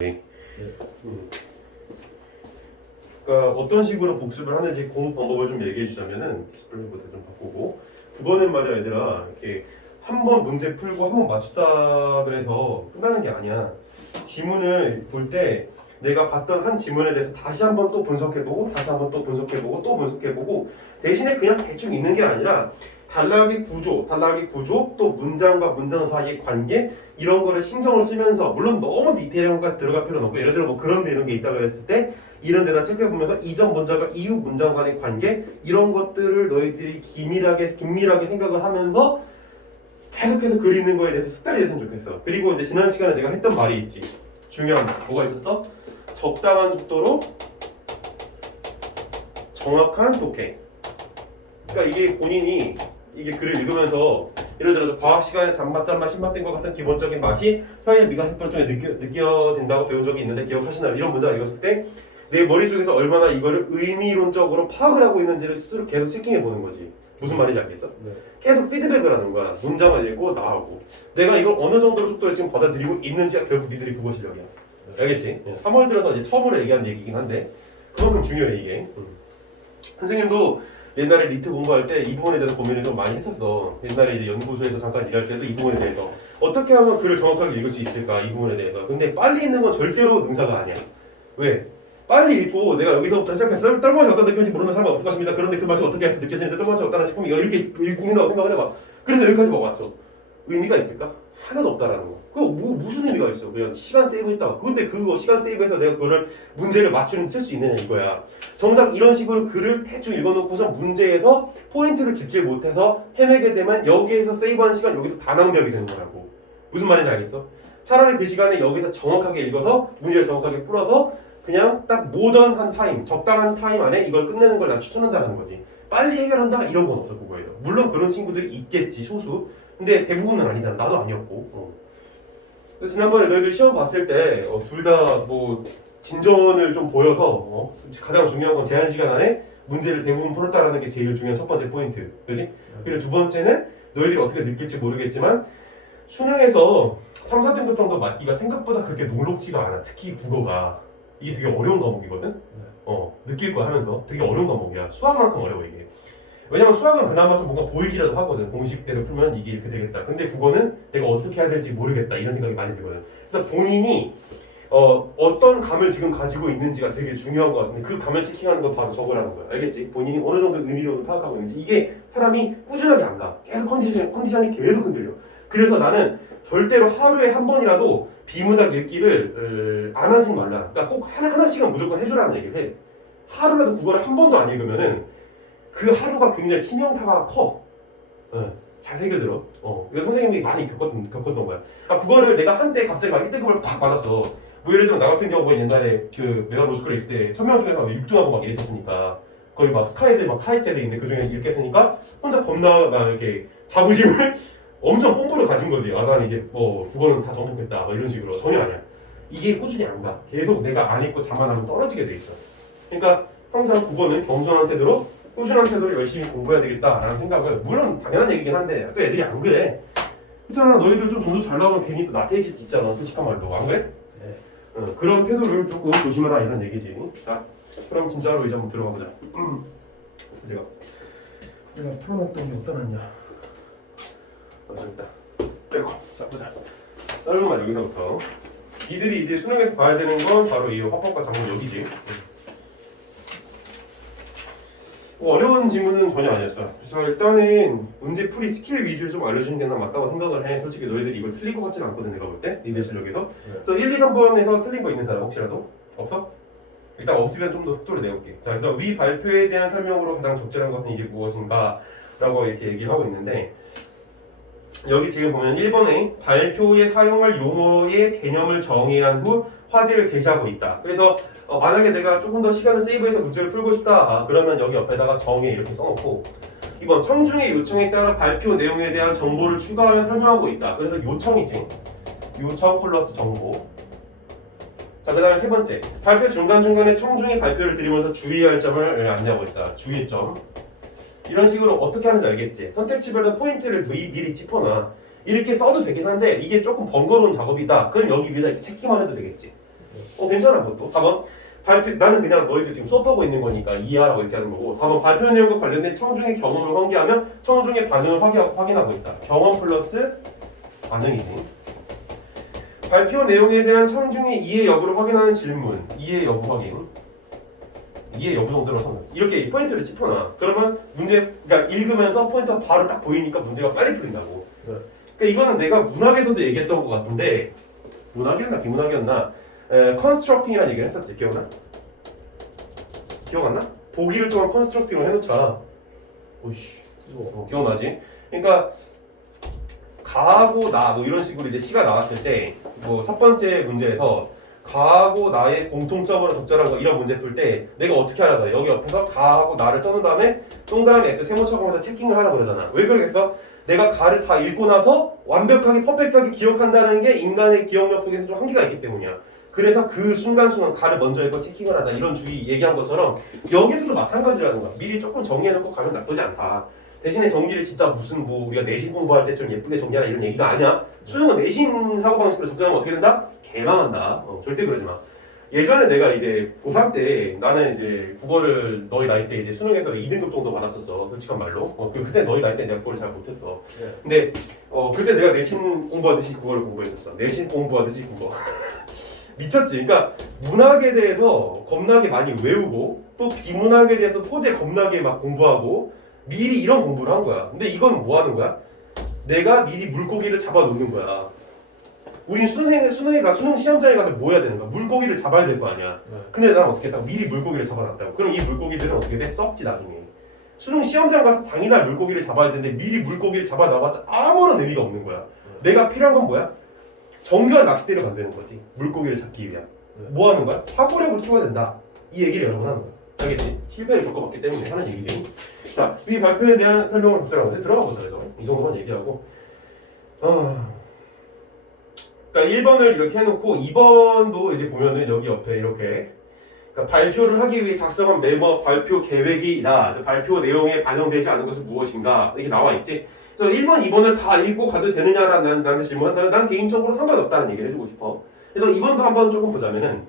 네. 그러니까 어떤 식으로 복습을 하는지 공부 방법을 좀 얘기해 주자면은 디스플레이부터 좀 바꾸고 9번은 말이야 얘들아 이렇게 한 번 문제 풀고 한 번 맞췄다 그래서 끝나는 게 아니야. 지문을 볼 때 내가 봤던 한 지문에 대해서 다시 한 번 또 분석해보고 다시 한 번 또 분석해보고 또 분석해보고 대신에 그냥 대충 있는 게 아니라 단락의 구조, 또 문장과 문장 사이의 관계 이런 거를 신경을 쓰면서 물론 너무 디테일한 것까지 들어갈 필요는 없고 예를 들어 뭐 그런 데 이런 게 있다 그랬을 때 이런 데다 체크해보면서 이전 문장과 이후 문장 간의 관계 이런 것들을 너희들이 긴밀하게 생각을 하면서 계속해서 그리는 거에 대해서 습관이 됐으면 좋겠어. 그리고 이제 지난 시간에 내가 했던 말이 있지. 중요한 뭐가 있었어? 적당한 속도로 정확한 독해. 그러니까 이게 본인이 이게 글을 읽으면서 예를 들어서 과학 시간에 단맛 신맛된 것 같은 기본적인 맛이 혀의 미각색을 통해 느껴진다고 배운 적이 있는데 기억하시나요? 이런 문장을 읽었을 때 내 머릿속에서 얼마나 이거를 의미론적으로 파악을 하고 있는지를 스스로 계속 체킹해 보는 거지. 무슨 말인지 알겠어? 네. 계속 피드백을 하는 거야. 문장을 읽고 나오고 내가 이걸 어느 정도로 속도를 지금 받아들이고 있는지가 결국 니들이 국어 실력이야. 알겠지? 3월 들어서 이제 처음으로 얘기한 얘기긴 한데 그만큼 중요해 이게. 선생님도 옛날에 리트 공부할 때 이 부분에 대해서 고민을 좀 많이 했었어. 옛날에 이제 연구소에서 잠깐 일할 때도 이 부분에 대해서 어떻게 하면 글을 정확하게 읽을 수 있을까 이 부분에 대해서. 근데 빨리 읽는 건 절대로 능사가 아니야. 왜? 빨리 읽고 내가 여기서부터 시작해서 떨머지 어떤 느낌인지 모르는 사람은 없을 것입니다. 그런데 그 맛이 어떻게 해서 느껴지는데 떨머지 어떠나 싶으면 이렇게 읽는다고 생각을 해봐. 그래서 여기까지 먹었어. 의미가 있을까? 하나도 없다라는 거. 그거 무슨 의미가 있어? 그냥 시간 세이브했다. 근데 그거 시간 세이브해서 내가 그거를 문제를 쓸 수 있느냐 이거야. 정작 이런 식으로 글을 대충 읽어놓고서 문제에서 포인트를 짚지 못해서 헤매게 되면 여기에서 세이브한 시간 여기서 다 낭비하게 되는 거라고. 무슨 말인지 알겠어? 차라리 그 시간에 여기서 정확하게 읽어서 문제를 정확하게 풀어서 그냥 딱 모던한 타임, 적당한 타임 안에 이걸 끝내는 걸 난 추천한다는 거지. 빨리 해결한다 이런 건 없어 그거예요. 물론 그런 친구들이 있겠지 소수. 근데 대부분은 아니잖아. 나도 아니었고. 그래서 지난번에 너희들 시험 봤을 때 둘 다 뭐 진전을 좀 보여서 가장 중요한 건 제한 시간 안에 문제를 대부분 풀었다라는 게 제일 중요한 첫 번째 포인트. 그렇지? 그리고 두 번째는 너희들이 어떻게 느낄지 모르겠지만 수능에서 3, 4등급 정도 맞기가 생각보다 그렇게 녹록지가 않아. 특히 국어가. 이게 되게 어려운 과목이거든? 느낄 거야 하면서 되게 어려운 과목이야. 수학만큼 어려워 이게. 왜냐면 수학은 그나마 좀 뭔가 보이기라도 하거든. 공식대로 풀면 이게 이렇게 되겠다. 근데 국어는 내가 어떻게 해야 될지 모르겠다 이런 생각이 많이 들거든. 그래서 본인이 어떤 감을 지금 가지고 있는지가 되게 중요한 것 같은데 그 감을 체킹하는 건 바로 저거라는 거야. 알겠지? 본인이 어느 정도 의미로도 파악하고 있는지. 이게 사람이 꾸준하게 안 가. 계속 컨디션이 계속 흔들려. 그래서 나는 절대로 하루에 한 번이라도 비무닥 읽기를 안 하지 말라. 그러니까 꼭 하나씩은 무조건 해주라는 얘기를 해. 하루라도 국어를 한 번도 안 읽으면은 그 하루가 굉장히 치명타가 커. 잘 새겨들어. 이거 선생님이 많이 겪었던 거야. 그거를 내가 한때 갑자기 막 1등급을 팍 받았어. 뭐 예를 들면 나 같은 경우가 옛날에 그 메가 로스쿨에 있을 때 1000명 중에서 6등하고 막 이랬었으니까 거의 막 스카이들 막 카이스트들 있는데 그 중에 이렇게 했으니까 혼자 겁나 막 이렇게 자부심을 엄청 뽐뿌를 가진 거지. 난 이제 뭐 국어는 다 정복했다. 뭐 이런 식으로. 전혀 아니야. 이게 꾸준히 안 가. 계속 내가 안 읽고 자만하면 떨어지게 돼 있어. 그러니까 항상 국어는 겸손한 태도로 꾸준한 태도로 열심히 공부해야 되겠다라는 생각을 물론 당연한 얘기긴 한데 또 애들이 안 그래. 있잖아 너희들 좀 점수 잘 나오면 괜히 또 나태해질 수 있잖아. 솔직한 말로 안 그래? 네. 그런 태도를 조금 조심하라 이런 얘기지. 자 그럼 진짜로 이제 한번 들어가 보자. 내가 풀어놨던 게 어디다 놨냐. 저기 있다. 빼고 자 보자. 짧은 말 여기서부터. 이들이 이제 수능에서 봐야 되는 건 바로 이 화법과 작문 여기지. 어려운 지문은 전혀 아니었어. 그래서 일단은 문제 풀이 스킬 위주를 좀 알려주는 게 난 맞다고 생각을 해. 솔직히 너희들이 이걸 틀릴 것 같지는 않거든 내가 볼 때. 니네 실력에서. 그래서 1, 2, 3번에서 틀린 거 있는 사람 혹시라도? 없어? 일단 없으면 좀 더 속도를 내볼게. 자 그래서 위 발표에 대한 설명으로 가장 적절한 것은 이게 무엇인가 라고 이렇게 얘기를 하고 있는데 여기 지금 보면 1번에 발표에 사용할 용어의 개념을 정의한 후 화제를 제시하고 있다. 그래서 만약에 내가 조금 더 시간을 세이브해서 문제를 풀고 싶다. 그러면 여기 옆에다가 정의 이렇게 써놓고 2번 청중의 요청에 따라 발표 내용에 대한 정보를 추가하여 설명하고 있다. 그래서 요청이지. 요청 플러스 정보. 자 그 다음에 세 번째 발표 중간중간에 청중이 발표를 드리면서 주의할 점을 안내하고 있다. 주의점. 이런 식으로 어떻게 하는지 알겠지? 선택지별로 포인트를 미리 짚어놔. 이렇게 써도 되긴 한데 이게 조금 번거로운 작업이다. 그럼 여기 위에다 이렇게 체크만 해도 되겠지. 괜찮아 그것도. 4번 발표 나는 그냥 너희들 지금 수업하고 있는 거니까 이해하라고 이렇게 하는 거고. 4번 발표 내용과 관련된 청중의 경험을 환기하며 청중의 반응을 확인하고 있다. 경험 플러스 반응이지. 발표 내용에 대한 청중의 이해 여부를 확인하는 질문, 이해 여부 확인, 이해 여부 정도로 선언. 이렇게 포인트를 짚어놔. 그러면 문제, 그러니까 읽으면서 포인트가 바로 딱 보이니까 문제가 빨리 풀린다고. 그러니까 이거는 내가 문학에서도 얘기했던 것 같은데 문학이었나 비문학이었나? 컨스트럭팅이라는 얘기를 했었지. 기억나? 기억 안 나? 보기를 동안 컨스트럭팅을 해놓자. 오씨, 기억나지? 그러니까 가하고 나 뭐 이런 식으로 이제 시가 나왔을 때 뭐 첫 번째 문제에서 가하고 나의 공통점으로 적절한 거 이런 문제 풀 때 내가 어떻게 하라고 해? 여기 옆에서 가하고 나를 써놓은 다음에 동그라미 X 세모처럼해서 체킹을 하라고 그러잖아. 왜 그러겠어? 내가 가를 다 읽고 나서 완벽하게 퍼펙트하게 기억한다는 게 인간의 기억력 속에서 좀 한계가 있기 때문이야. 그래서 그 순간순간 가를 먼저 읽고 체킹을 하자 이런 주의 얘기한 것처럼 여기서도 마찬가지라는 거야. 미리 조금 정리해놓고 가면 나쁘지 않다. 대신에 정리를 진짜 무슨 뭐 우리가 내신 공부할 때 좀 예쁘게 정리하라 이런 얘기가 아니야. 수능은 내신 사고방식으로 접근하면 어떻게 된다? 개망한다. 절대 그러지 마. 예전에 내가 이제 고3 때 나는 이제 국어를 너희 나이 때 이제 수능에서 2등급 정도 받았었어. 솔직한 말로. 그때 너희 나이 때 내가 국어를 잘 못했어. 근데 그때 내가 내신 공부하듯이 국어를 공부했었어. 내신 공부하듯이 국어. 미쳤지. 그러니까 문학에 대해서 겁나게 많이 외우고 또 비문학에 대해서 소재 겁나게 막 공부하고 미리 이런 공부를 한 거야. 근데 이건 뭐 하는 거야? 내가 미리 물고기를 잡아 놓는 거야. 우린 수능 시험장에 가서 뭐 해야 되는 거야? 물고기를 잡아야 될 거 아니야. 근데 난 어떻게 했다고? 미리 물고기를 잡아놨다고. 그럼 이 물고기들은 어떻게 돼? 썩지 나중에. 수능 시험장 가서 당일날 물고기를 잡아야 되는데 미리 물고기를 잡아놔봤자 아무런 의미가 없는 거야. 내가 필요한 건 뭐야? 정교한 낚싯대를 만드는 거지. 물고기를 잡기 위한. 뭐 하는 거야? 사고력을 키워야 된다. 이 얘기를 여러 번 하는 거야. 알겠지? 실패를 겪어봤기 때문에 하는 얘기지. 자, 이 발표에 대한 설명을 복잡하게 들어가 보자. 그래서 이 정도만 얘기하고. 그러니까 1번을 이렇게 해놓고 2번도 이제 보면은 여기 옆에 이렇게 그러니까 발표를 하기 위해 작성한 메모 발표 계획이다. 발표 내용에 반영되지 않은 것은 무엇인가 이렇게 나와 있지. 그래서 1번, 2번을 다 읽고 가도 되느냐라는 나한테 질문한다면 난 개인적으로 상관없다는 얘기를 해주고 싶어. 그래서 2번도 한번 조금 보자면은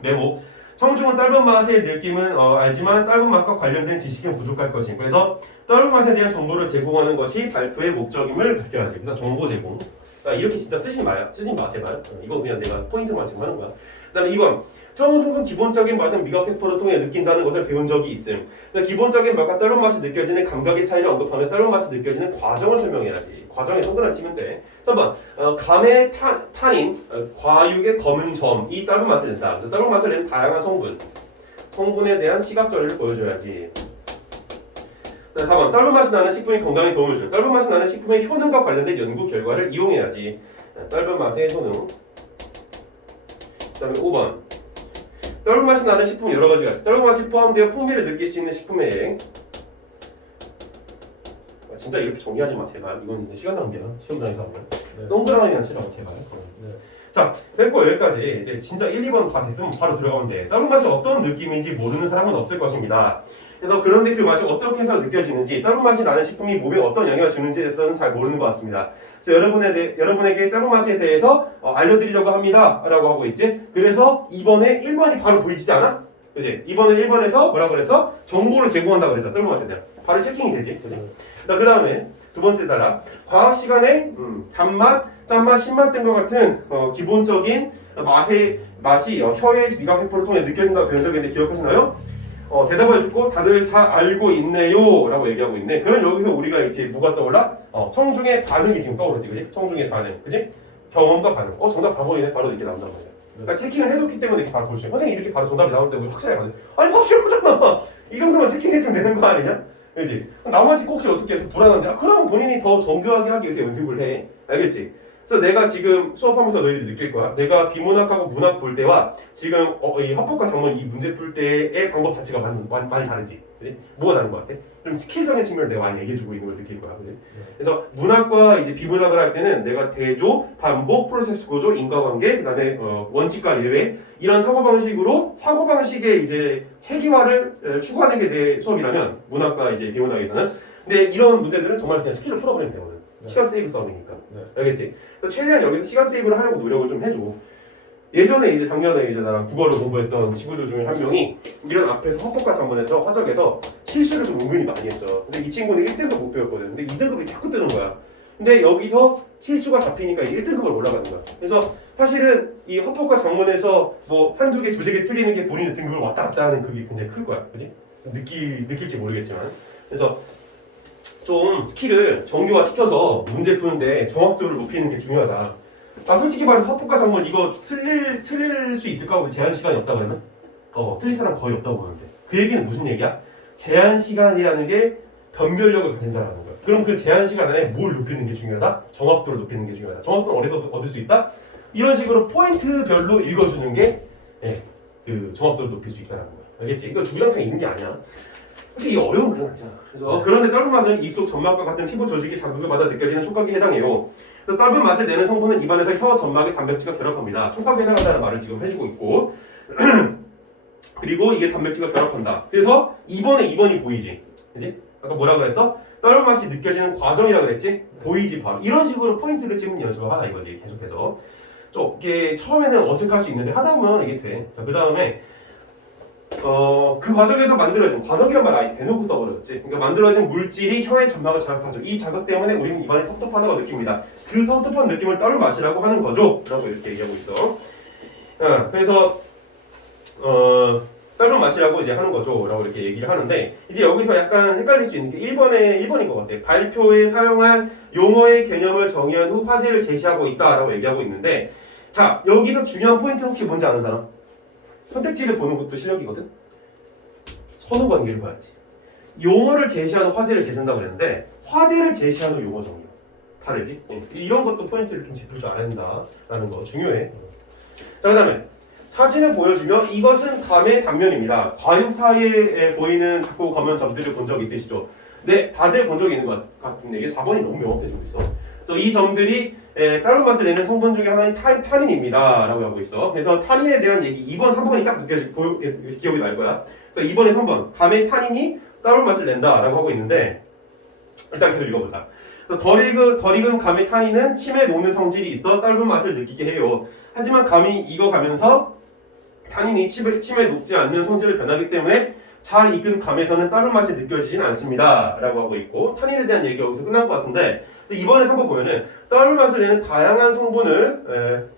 메모. 청중은 짧은 맛의 느낌은 알지만 짧은 맛과 관련된 지식은 부족할 것임. 그래서 짧은 맛에 대한 정보를 제공하는 것이 발표의 목적임을 밝혀야지. 그래서 정보 제공. 그러니까 이렇게 진짜 쓰지 마 제발. 이거 그냥 내가 포인트만 지금 하는 거야. 그다음에 2번. 청중은 기본적인 맛은 미각 세포를 통해 느낀다는 것을 배운 적이 있음. 그러니까 기본적인 맛과 짧은 맛이 느껴지는 감각의 차이를 언급하며 짧은 맛이 느껴지는 과정을 설명해야지. 과정에 동그라미 치면 돼. 3번. 감의 탄닌, 과육의 검은 점이 짧은 맛을 낸다. 그래서 짧은 맛을 내는 다양한 성분에 대한 시각 전례를 보여줘야지. 4번. 짧은 맛이 나는 식품이 건강에 도움을 줘. 짧은 맛이 나는 식품의 효능과 관련된 연구 결과를 이용해야지. 짧은 맛의 효능. 그 다음에 5번. 짧은 맛이 나는 식품 여러 가지가 있어. 짧은 맛이 포함되어 풍미를 느낄 수 있는 식품의 진짜 이렇게 정리하지 마 제발. 이건 이제 시간 낭비야. 시험장에서 하면. 동그라미만 치라고 제발. 자, 됐고 여기까지. 이제 진짜 1, 2번 다 됐으면 바로 들어가면 돼. 짧은 맛이 어떤 느낌인지 모르는 사람은 없을 것입니다. 그래서 그런데 그 맛이 어떻게 해서 느껴지는지, 짧은 맛이 나는 식품이 몸에 어떤 영향을 주는지에 대해서는 잘 모르는 것 같습니다. 그래서 여러분에게 짧은 맛에 대해서 알려드리려고 합니다. 라고 하고 있지. 그래서 2번에 1번이 바로 보이지 않아? 그지? 2번은 1번에서 뭐라 그랬어? 정보를 제공한다 그랬어. 짧은 맛에 대한. 바로 체킹이 되지. 그지? 자, 그 다음에 두 번째 따라 과학 시간에 단맛, 짠맛, 신맛 등과 같은 기본적인 맛이 혀의 미각 세포를 통해 느껴진다고 배운 적이 있는데 기억하시나요? 대답을 듣고 다들 잘 알고 있네요 라고 얘기하고 있네. 그럼 여기서 우리가 이제 뭐가 떠올라? 청중의 반응이 지금 떠오르지. 그지? 청중의 반응. 그지? 경험과 반응. 정답 바로 이렇게 나온단 말이야. 그러니까 체킹을 해뒀기 때문에 이렇게 바로 볼 수 있어. 선생님 이렇게 바로 정답이 나오는데 우리 확실하거든. 아니 확실하잖아. 이 정도만 체킹해주면 되는 거 아니냐? 그지? 나머지 혹시 어떻게 해서 불안한데? 그럼 본인이 더 정교하게 하기 위해서 연습을 해. 알겠지? 그래서 내가 지금 수업하면서 너희들이 느낄 거야. 내가 비문학하고 문학 볼 때와 지금 이 합법과 작문 이 문제 풀 때의 방법 자체가 많이 다르지. 그지? 뭐가 다른 것 같아? 좀 스킬적인 측면을 내가 많이 얘기해주고 있는 걸 느낄 거야. 그지? 그래서 문학과 이제 비문학을 할 때는 내가 대조, 반복, 프로세스 구조, 인과관계, 그다음에 원칙과 예외 이런 사고방식의 이제 체계화를 추구하는 게 내 수업이라면 문학과 이제 비문학에서는. 근데 이런 문제들은 정말 그냥 스킬로 풀어버리면 되거든. 시간 세이브 싸움이니까. 알겠지? 최대한 여기서 시간 세이브를 하려고 노력을 좀 해줘. 예전에 이제 작년에 이제 나랑 국어를 공부했던 친구들 중에 한 명이 이런 앞에서 헌법과 작문에서 화적에서 실수를 좀 은근히 많이 했어. 근데 이 친구는 1등급 못 배웠거든. 근데 2등급이 자꾸 뜨는 거야. 근데 여기서 실수가 잡히니까 이제 1등급으로 올라가는 거야. 그래서 사실은 이 헌법과 작문에서 뭐 한두 개, 두세 개 틀리는 게 본인의 등급을 왔다 갔다 하는 그게 굉장히 클 거야. 그지? 느낄지 모르겠지만. 그래서 좀 스킬을 정교화 시켜서 문제 푸는데 정확도를 높이는 게 중요하다. 아 솔직히 말해서 헌법과 작문 이거 틀릴 수 있을까? 우리 제한 시간이 없다 그러면? 틀릴 사람 거의 없다고 보는데 그 얘기는 무슨 얘기야? 제한 시간이라는 게 변별력을 가진다라는 거야. 그럼 그 제한 시간 안에 뭘 높이는 게 중요하다? 정확도를 높이는 게 중요하다. 정확도는 어디서 얻을 수 있다? 이런 식으로 포인트별로 읽어주는 게 그 정확도를 높일 수 있다는 거야. 알겠지? 이거 주구장창 읽는 게 아니야. 솔직히 이게 어려운 그런 거 아니잖아. 그래서 그런데 떫은 맛은 입속 점막과 같은 피부 조직이 자극을 받아 느껴지는 촉각에 해당해요. 그래서 떫은 맛을 내는 성분은 입안에서 혀 점막의 단백질과 결합합니다. 촉각에 해당한다는 말을 지금 해주고 있고 그리고 이게 단백질과 결합한다. 그래서 2번이 보이지. 그지? 아까 뭐라 그랬어? 떫은 맛이 느껴지는 과정이라 그랬지? 보이지 바로. 이런 식으로 포인트를 찍는 연습을 하다 이거지. 계속해서. 좀 이게 처음에는 어색할 수 있는데 하다 보면 이게 돼. 자, 그 다음에 그 과정에서 만들어진 과정이란 말 아예 대놓고 써버렸지. 그러니까 만들어진 물질이 혀의 점막을 자극하죠. 이 자극 때문에 우리는 입안이 텁텁하다고 느낍니다. 그 텁텁한 느낌을 떫은 맛이라고 하는 거죠. 라고 이렇게 얘기하고 있어. 그래서 떫은 맛이라고 이제 하는 거죠. 라고 이렇게 얘기를 하는데 이제 여기서 약간 헷갈릴 수 있는 게 1번인 것 같아. 발표에 사용할 용어의 개념을 정의한 후 화제를 제시하고 있다라고 얘기하고 있는데 자 여기서 중요한 포인트 혹시 뭔지 아는 사람? 선택지를 보는 것도 실력이거든. 선후 관계를 봐야지. 용어를 제시하는 화제를 제시한다고 그랬는데 화제를 제시하는 용어 정의 다르지? 이런 것도 포인트를 좀 짚을 줄 알아야 된다라는 거 중요해. 자 그다음에 사진을 보여주며 이것은 감의 단면입니다. 과육 사이에 보이는 작고 검은 점들을 본 적 있으시죠? 네, 다들 본 적이 있는 것 같은데 이게 4번이 너무 명확해지고 있어. 그래서 이 점들이 떫은 맛을 내는 성분 중에 하나인 타닌입니다 라고 하고 있어. 그래서 타닌에 대한 얘기 2번, 3번이 딱 기억이 날 거야. 그래서 2번에 3번 감의 타닌이 떫은 맛을 낸다 라고 하고 있는데 일단 계속 읽어보자. 덜 익은 감의 타닌은 침에 녹는 성질이 있어 떫은 맛을 느끼게 해요. 하지만 감이 익어가면서 타닌이 침에 녹지 않는 성질을 변하기 때문에 잘 익은 감에서는 떫은 맛이 느껴지진 않습니다 라고 하고 있고 타닌에 대한 얘기가 여기서 끝난 것 같은데 이번에 3번 보면은 떫은 맛을 내는 다양한 성분을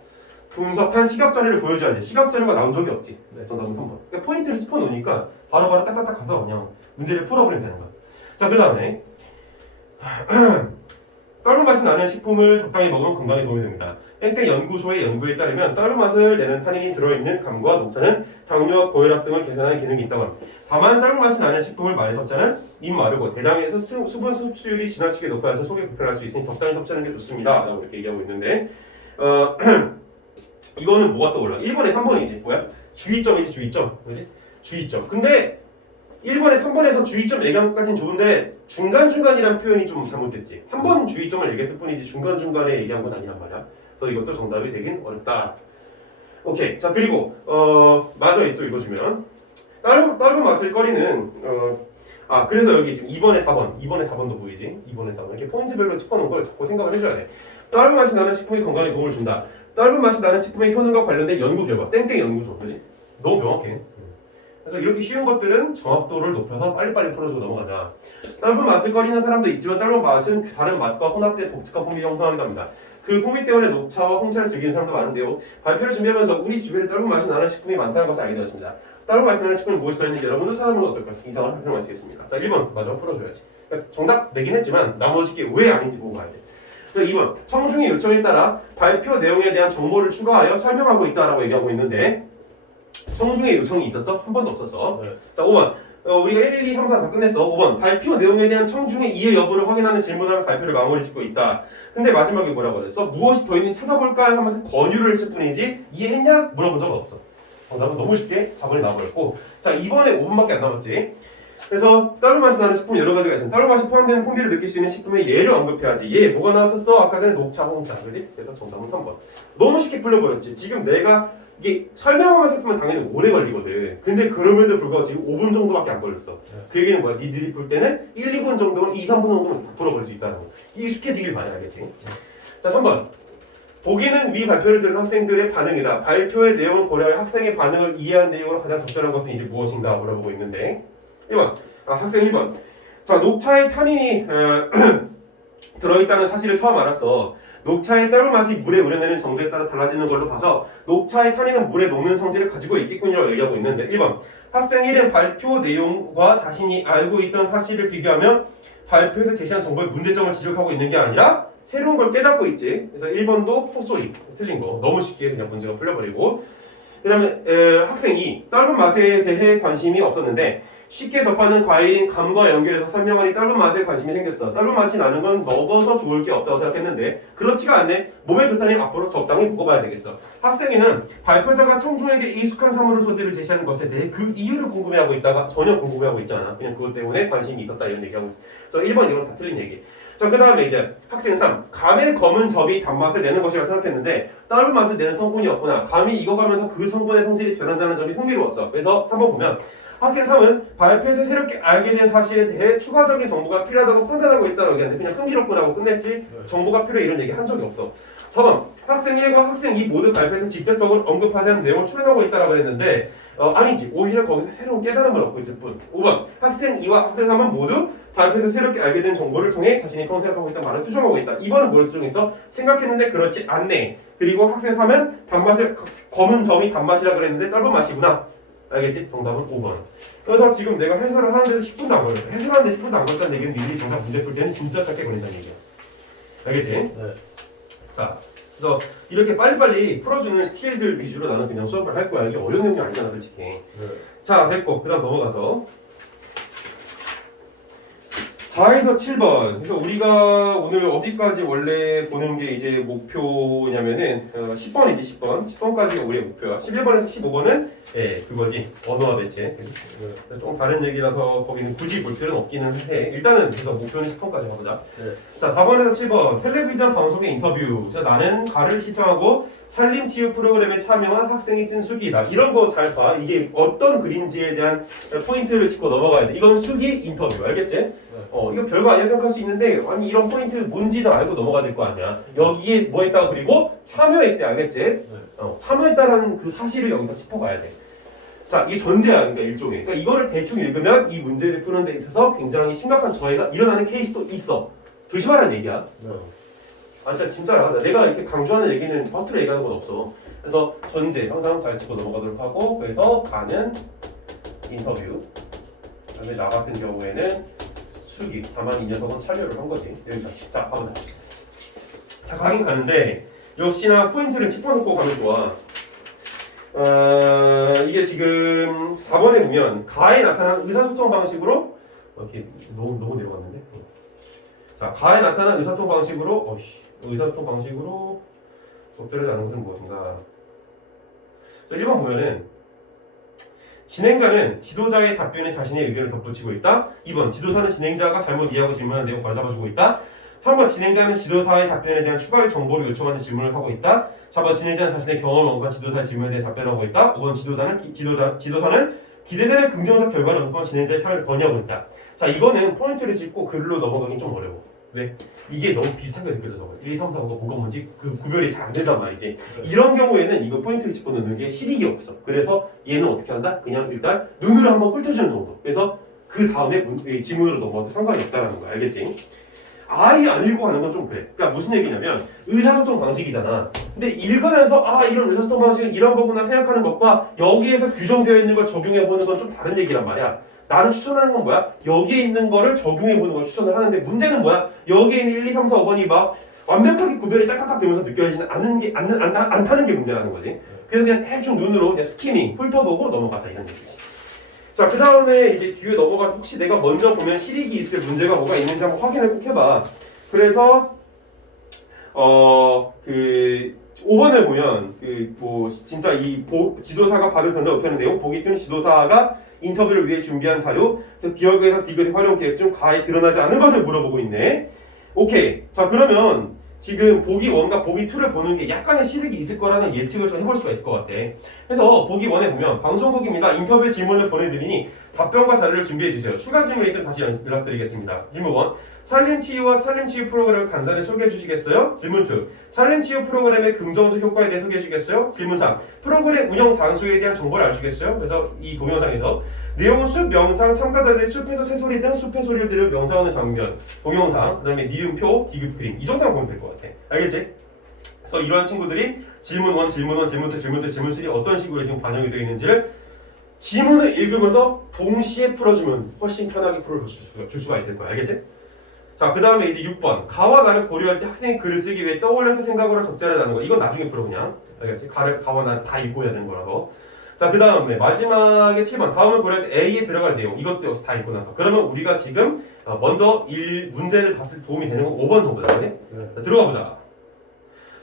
분석한 시각 자료를 보여줘야지. 시각 자료가 나온 적이 없지. 네, 정답은 3번. 그러니까 포인트를 짚어 놓으니까 바로바로 딱딱딱 가서 그냥 문제를 풀어버리면 되는 거야. 자, 그 다음에 떫은 맛이 나는 식품을 적당히 먹으면 건강에 도움이 됩니다. 땡땡 연구소의 연구에 따르면 떫은 맛을 내는 타닌이 들어있는 감과 녹차는 당뇨와 고혈압 등을 개선하는 기능이 있다고 합니다. 다만 떫은 맛이 나는 식품을 많이 섭취하는 입 마르고 대장에서 수분 흡수율이 지나치게 높아져서 속이 불편할 수 있으니 적당히 섭취하는 게 좋습니다 라고 이렇게 얘기하고 있는데 이거는 뭐가 떠올라? 1번에 3번이지 뭐야? 주의점이지 주의점 그지? 주의점. 근데 1번에 3번에서 주의점 얘기한 것까지는 좋은데 중간중간이라는 표현이 좀 잘못됐지. 한 번 주의점을 얘기했을 뿐이지 중간중간에 얘기한 건 아니란 말이야. 그래서 이것도 정답이 되긴 어렵다. 오케이. 자 그리고 맞아 또 읽어주면 떫은 맛을 꺼리는 그래서 여기 지금 2번에 4번도 보이지? 2번에 4번 이렇게 포인트별로 짚어놓은 걸 자꾸 생각을 해줘야 돼. 떫은 맛이 나는 식품이 건강에 도움을 준다. 떫은 맛이 나는 식품의 효능과 관련된 연구 결과 땡땡 연구소 그지? 너무 명확해. 그래서 이렇게 쉬운 것들은 정확도를 높여서 빨리빨리 풀어주고 넘어가자. 떫은 맛을 꺼리는 사람도 있지만 떫은 맛은 다른 맛과 혼합돼 독특한 풍미를 형성하기도 합니다. 그 풍미 때문에 녹차와 홍차를 즐기는 사람도 많은데요. 발표를 준비하면서 우리 주변에 떫은 맛이 나는 식품이 많다는 것을 알게 되었습니다. 떫은 맛이 나는 식품이 무엇이 들어있는지 여러분도 찾아보는 건 어떨까요? 이상한 설명 마치겠습니다. 자 1번 마저 풀어줘야지. 그러니까 정답 내긴 했지만 나머지 게 왜 아닌지 보고 가야 돼. 그래서 2번 청중의 요청에 따라 발표 내용에 대한 정보를 추가하여 설명하고 있다라고 얘기하고 있는데 청중의 요청이 있었어? 한 번도 없었어. 네. 자 5번 우리가 1, 2, 3, 4 다 끝냈어. 5번 발표 내용에 대한 청중의 이해 여부를 확인하는 질문을 발표를 마무리 짓고 있다. 근데 마지막에 뭐라고 그랬어? 무엇이 더 있는지 찾아볼까 하면서 권유를 했을 뿐이지 이해했냐? 물어본 적은 없어. 정답은 너무 쉽게 4번이 나와버렸고 자 2번에 5분밖에 안 남았지. 그래서 떫은 맛이 나는 식품 여러 가지가 있습니다. 떫은 맛이 포함되는 풍미를 느낄 수 있는 식품의 예를 언급해야지. 얘 뭐가 나왔었어? 아까 전에 녹차, 홍차 그지? 그래서 정답은 3번. 너무 쉽게 풀려버렸지. 지금 내가 이게 설명하면서 풀면 당연히 오래 걸리거든. 근데 그럼에도 불구하고 지금 5분 정도밖에 안 걸렸어. 그 얘기는 뭐야? 니들이 풀 때는 1, 2분 정도는 2, 3분 정도는 다 풀어버릴 수 있다는 거. 익숙해지길 바라야겠지. 자 3번 보기는 위 발표를 들은 학생들의 반응이다. 발표의 내용을 고려해 학생의 반응을 이해한 내용으로 가장 적절한 것은 이제 무엇인가 물어보고 있는데 1번 학생 1번 자 녹차에 탄닌이 들어있다는 사실을 처음 알았어. 녹차의 떫은 맛이 물에 우려내는 정도에 따라 달라지는 걸로 봐서 녹차의 탄닌은 물에 녹는 성질을 가지고 있겠군이라고 얘기하고 있는데 1번 학생 1은 발표 내용과 자신이 알고 있던 사실을 비교하며 발표에서 제시한 정보의 문제점을 지적하고 있는 게 아니라 새로운 걸 깨닫고 있지. 그래서 1번도 헛소리 틀린 거 너무 쉽게 그냥 문제가 풀려버리고 그 다음에 학생 2 떫은 맛에 대해 관심이 없었는데 쉽게 접하는 과일인 감과 연결해서 설명하니 떫은 맛에 관심이 생겼어. 떫은 맛이 나는 건 먹어서 좋을 게 없다고 생각했는데 그렇지가 않네. 몸에 좋다니 앞으로 적당히 먹어봐야 되겠어. 학생이는 발표자가 청중에게 익숙한 사물을 소재를 제시하는 것에 대해 그 이유를 궁금해하고 있다가 전혀 궁금해하고 있지 않아. 그냥 그것 때문에 관심이 있었다 이런 얘기하고 있어. 그래서 1번, 2번 다 틀린 얘기. 자, 그 다음에 이제 학생 3. 감의 검은 접이 단맛을 내는 것이라 생각했는데 떫은 맛을 내는 성분이 없구나. 감이 익어가면서 그 성분의 성질이 변한다는 점이 흥미로웠어. 그래서 3번 보면 학생 3은 발표에서 새롭게 알게 된 사실에 대해 추가적인 정보가 필요하다고 판단하고 있다고 얘기하는데 그냥 흥미롭구나 하고 끝냈지 정보가 필요해 이런 얘기 한 적이 없어. 4번 학생 1과 학생 2 모두 발표에서 직접적으로 언급하지 않은 내용을 추론하고 있다고 그랬는데 아니지. 오히려 거기서 새로운 깨달음을 얻고 있을 뿐. 5번 학생 2와 학생 3은 모두 발표에서 새롭게 알게 된 정보를 통해 자신이 생각하고 있다는 말을 수정하고 있다. 2번은 뭘 수정했어? 생각했는데 그렇지 않네. 그리고 학생 3은 단맛을 검은 점이 단맛이라 그랬는데 떫은 맛이구나. 알겠지? 정답은 5번. 그래서 지금 내가 해설을 하는데도 10분도 안 걸렸어. 해설하는데 10분도 안 걸렸다는 얘기는 니들이 정작 문제 풀 때는 진짜 짧게 걸린다는 얘기야. 알겠지? 네. 자, 그래서 이렇게 빨리빨리 풀어주는 스킬들 위주로 나는 그냥 수업을 할 거야. 이게 어려운 내용이 아니잖아, 솔직히. 네. 자, 됐고. 그 다음 넘어가서 4에서 7번. 그래서 우리가 오늘 어디까지 원래 보는 게 이제 목표냐면은 10번이지 10번. 10번까지가 우리의 목표야. 11번에서 15번은 그거지. 언어와 대체. 좀 다른 얘기라서 거기는 굳이 볼 필요는 없기는 해. 일단은 그래서 목표는 10번까지 가보자. 네. 자, 4번에서 7번. 텔레비전 방송의 인터뷰. 자, 나는 가를 시청하고 산림치유 프로그램에 참여한 학생이 쓴 수기이다. 이런 거 잘 봐. 이게 어떤 글인지에 대한 포인트를 짚고 넘어가야 돼. 이건 수기 인터뷰. 알겠지? 이거 별거 아니야 생각할 수 있는데 아니 이런 포인트 뭔지는 알고 넘어가야 될 거 아니야. 여기에 뭐 했다고 그리고 참여했대. 알겠지? 참여했다라는 그 사실을 여기서 짚어가야 돼. 자, 이게 전제야. 그러니까 일종의. 그러니까 이거를 대충 읽으면 이 문제를 푸는 데 있어서 굉장히 심각한 저해가 일어나는 케이스도 있어. 조심하라는 얘기야. 아 진짜야. 내가 이렇게 강조하는 얘기는 허투루 얘기하는 건 없어. 그래서 전제 항상 잘 짚고 넘어가도록 하고 그래서 가는 인터뷰 그다음에 나 같은 경우에는 수기. 다만 이 녀석은 참여를 한 거지. 여기까지. 자, 가보자. 자, 가긴 가는데 역시나 포인트를 짚어놓고 가면 좋아. 이게 지금 4번에 보면 가에 나타난 의사소통 방식으로 이렇게 너무 내려갔는데. 자, 가에 나타난 의사소통 방식으로 의사소통 방식으로 적절하지 않은 것은 무엇인가? 자, 1번 보면은 진행자는 지도자의 답변에 자신의 의견을 덧붙이고 있다. 2번 지도사는 진행자가 잘못 이해하고 질문한 내용 바로잡아주고 있다. 3번 진행자는 지도사의 답변에 대한 추가의 정보를 요청하는 질문을 하고 있다. 4번 진행자는 자신의 경험과 지도사의 질문에 대해 답변하고 있다. 5번 지도사는 기대되는 긍정적 결과를 얻고 진행자의 참여를 건의하고 있다. 자, 이거는 포인트를 짚고 글로 넘어가기 좀 어려워. 왜? 이게 너무 비슷하게 느껴져서 1, 2, 3, 4, 5가 뭐가 뭔지 그 구별이 잘 안 된단 말이지. 이런 경우에는 이거 포인트를 짚어놓는 게 실익이 없어. 그래서 얘는 어떻게 한다? 그냥 일단 눈으로 한번 훑어주는 정도. 그래서 그 다음에 지문으로 넘어가도 상관이 없다는 거야. 알겠지? 아예 안 읽고 가는 건 좀 그래. 그러니까 무슨 얘기냐면 의사소통 방식이잖아. 근데 읽으면서 이런 의사소통 방식은 이런 거구나 생각하는 것과 여기에서 규정되어 있는 걸 적용해보는 건 좀 다른 얘기란 말이야. 나는 추천하는 건 뭐야? 여기에 있는 거를 적용해보는 걸 추천을 하는데 문제는 뭐야? 여기에 있는 1, 2, 3, 4, 5번이 막 완벽하게 구별이 딱딱딱 되면서 느껴지지는 않다는 게 문제라는 거지. 그래서 그냥 대충 눈으로 그냥 스키밍, 훑어보고 넘어가자 이런 얘기지. 자, 그 다음에 이제 뒤에 넘어가서 혹시 내가 먼저 보면 실익이 있을 문제가 뭐가 있는지 한번 확인을 꼭 해봐. 그래서 5번을 보면 진짜 지도사가 받은 전자 우편의 내용 보기 중 지도사가 인터뷰를 위해 준비한 자료 기억에서 디귿의 활용 계획 중 가에 드러나지 않은 것을 물어보고 있네. 오케이. 자, 그러면 지금 보기 1과 보기 2를 보는 게 약간의 실익이 있을 거라는 예측을 좀 해볼 수가 있을 것 같아. 그래서 보기 1에 보면 방송국입니다. 인터뷰 질문을 보내드리니 답변과 자료를 준비해주세요. 추가 질문이 있으면 다시 연락드리겠습니다. 질문 1. 산림치유와 산림치유 프로그램을 간단히 소개해 주시겠어요? 질문 2. 산림치유 프로그램의 긍정적 효과에 대해 소개해 주시겠어요? 질문 3. 프로그램 운영 장소에 대한 정보를 알려주시겠어요? 그래서 이 동영상에서 내용은 숲 영상, 참가자들이 숲에서 새소리 등 숲의 소리를 들으며 명상하는 장면, 동영상, 그 다음에 니은표, 디귿 그림 이 정도만 보면 될 것 같아. 알겠지? 그래서 이러한 친구들이 질문 1, 질문 1, 질문 2, 질문 2, 질문 3 어떤 식으로 지금 반영이 되어 있는지를 지문을 읽으면서 동시에 풀어주면 훨씬 편하게 풀어줄 수가 있을 거야. 알겠지? 자, 그 다음에 이제 6번. 가와 나를 고려할 때 학생이 글을 쓰기 위해 떠올려서 생각으로 적절히 하는 거. 이건 나중에 풀어 그냥. 알겠지? 가와 나를 다 읽고 해야 되는 거라서. 자, 그 다음에 마지막에 7번. 다음을 고려할 때 A에 들어갈 내용. 이것도 역시 다 읽고 나서. 그러면 우리가 지금 먼저 문제를 봤을 때 도움이 되는 건 5번 정도다. 그지? 자, 들어가 보자.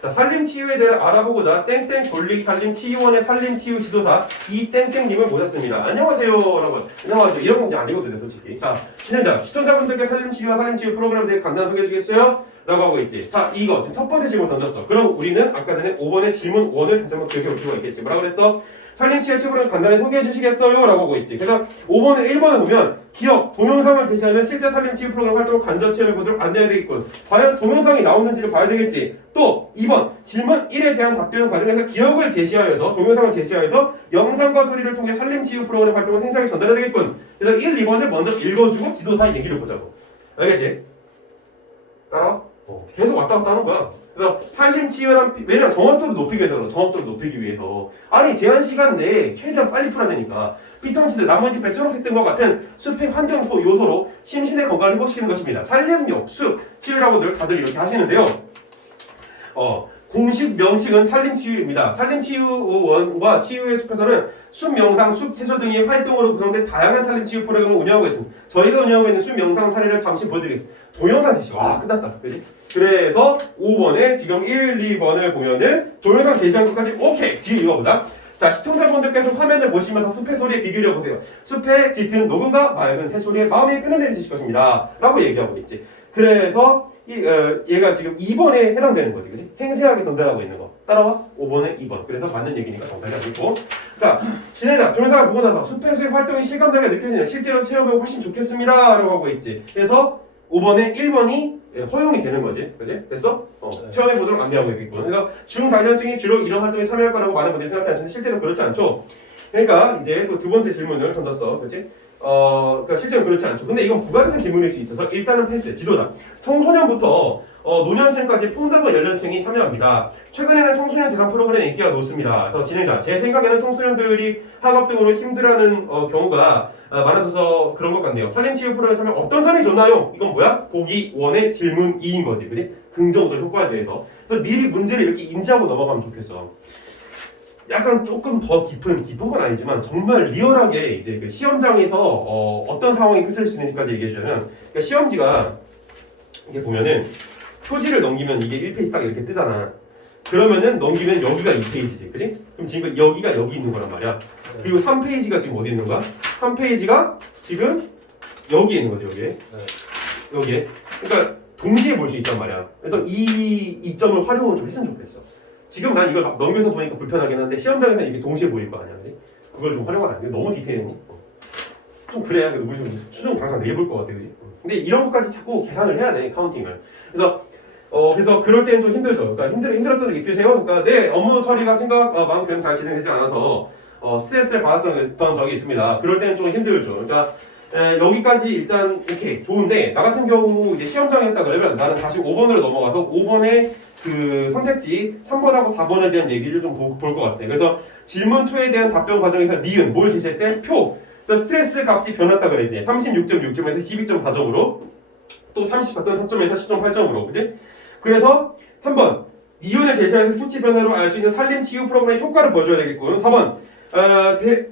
자, 산림치유에 대해 알아보고자 땡땡 졸릭 산림치유원의 산림치유 지도사 이 땡땡님을 모셨습니다. 안녕하세요 여러분. 안녕하세요. 이런 건 그냥 안 읽어도 돼 솔직히. 자, 진행자 시청자분들께 산림치유와 산림치유 프로그램에 대해 간단히 소개해 주겠어요? 라고 하고 있지. 자, 이거 지금 첫 번째 질문 던졌어. 그럼 우리는 아까 전에 5번의 질문 1을 다시 한번 기억해 볼 필요가 있겠지. 뭐라 그랬어? 산림치유 프로그램 간단히 소개해 주시겠어요? 라고 하고 있지. 그래서 5번에 1번을 보면 기억, 동영상을 제시하면 실제 산림치유 프로그램 활동을 간접 체험해 보도록 안내해야 되겠군. 과연 동영상이 나오는지를 봐야 되겠지. 또 2번 질문 1에 대한 답변 과정에서 기억을 제시하여서 동영상을 제시하여서 영상과 소리를 통해 산림치유 프로그램 활동을 생생하게 전달해야 되겠군. 그래서 1, 2번을 먼저 읽어주고 지도사 얘기를 보자고. 알겠지? 따라와? 계속 왔다 갔다 하는 거야. 그래서 산림치유란 왜냐면 정확도를 높이기 위해서 정확도를 높이기 위해서 아니 제한 시간 내에 최대한 빨리 풀어야 되니까 피톤치드, 나뭇잎의 초록색 등과 같은 숲의 환경소 요소로 심신의 건강을 회복시키는 것입니다. 산림욕, 숲, 치유라고들 다들 이렇게 하시는데요. 공식 명칭은 산림치유입니다. 산림치유원과 치유의 숲에서는 숲 명상, 숲 체조 등의 활동으로 구성된 다양한 산림치유 프로그램을 운영하고 있습니다. 저희가 운영하고 있는 숲 명상 사례를 잠시 보여드리겠습니다. 동영상 제시. 와 끝났다. 그지? 그래서 5번에 지금 1, 2번을 보면은 동영상 제시한 것까지 오케이. 뒤에 읽어보자. 자, 시청자분들께서 화면을 보시면서 숲의 소리에 귀 기울여보세요. 숲의 짙은 녹음과 맑은 새소리에 마음의 편안을 주실 것입니다. 라고 얘기하고 있지. 그래서 얘가 지금 2번에 해당되는 거지. 그치? 생생하게 전달하고 있는 거. 따라와. 5번에 2번. 그래서 맞는 얘기니까 정답이 아니고. 자, 진행자. 동영상을 보고 나서 숲에서의 활동이 실감나게 느껴지는 실제로 체험해보면 훨씬 좋겠습니다. 라고 하고 있지. 그래서 5번에 1번이 허용이 되는 거지. 그치? 됐어? 체험해보도록 안내하고 있겠고. 그래서 중장년층이 주로 이런 활동에 참여할 거라고 많은 분들이 생각하시는데 실제로 그렇지 않죠. 그러니까 이제 또 두 번째 질문을 던졌어. 그치? 그러니까 실제로 그렇지 않죠. 근데 이건 부가적인 질문일 수 있어서 일단은 패스. 지도자. 청소년부터 노년층까지 폭넓은 연령층이 참여합니다. 최근에는 청소년 대상 프로그램의 인기가 높습니다. 그래서 진행자. 제 생각에는 청소년들이 학업 등으로 힘들어하는 경우가 많아져서 그런 것 같네요. 산림치유 프로그램에 참여 어떤 점이 좋나요? 이건 뭐야? 보기 1의 질문 2인 거지. 그지? 긍정적 효과에 대해서. 그래서 미리 문제를 이렇게 인지하고 넘어가면 좋겠어. 약간 조금 더 깊은 건 아니지만 정말 리얼하게 이제 그 시험장에서 어떤 상황이 펼쳐질 수 있는지까지 얘기해주자면 그러니까 시험지가 이게 보면은 표지를 넘기면 이게 1페이지 딱 이렇게 뜨잖아. 그러면은 넘기면 여기가 2페이지지, 그지? 그럼 지금 여기가 여기 있는 거란 말이야. 그리고 3페이지가 지금 어디 있는 거야? 3페이지가 지금 여기에 있는 거지, 여기에. 여기에. 그러니까 동시에 볼 수 있단 말이야. 그래서 이 점을 활용을 좀 했으면 좋겠어. 지금 난 이걸 막 넘겨서 보니까 불편하긴 한데 시험장에서는 이게 동시에 보일 거 아니야, 그지? 그걸 좀 활용을 안 해. 너무 디테일했니? 좀 그래야 우리 좀 수능 당장 내볼 것 같아, 그지? 근데 이런 것까지 자꾸 계산을 해야 돼, 카운팅을. 그래서 그럴 때는 좀 힘들죠. 그러니까 힘들었던 적 있으세요? 그러니까 내 업무 처리가 생각만큼 잘 진행되지 않아서 스트레스를 받았던 적이 있습니다. 그럴 때는 좀 힘들죠. 그러니까 여기까지 일단 이렇게 좋은데 나 같은 경우 이제 시험장에 했다 그러면 나는 다시 5번으로 넘어가서 5번에 그 선택지 3번하고 4번에 대한 얘기를 좀 볼 것 같아. 그래서 질문 2에 대한 답변 과정에서 니은 뭘 제시했대? 표. 스트레스 값이 변했다 그래 이제 36.6점에서 12.4점으로 또 34.3점에서 10.8점으로 그지? 그래서 3번 니은을 제시해서 수치 변화로 알 수 있는 산림 치유 프로그램의 효과를 보여줘야 되겠고 4번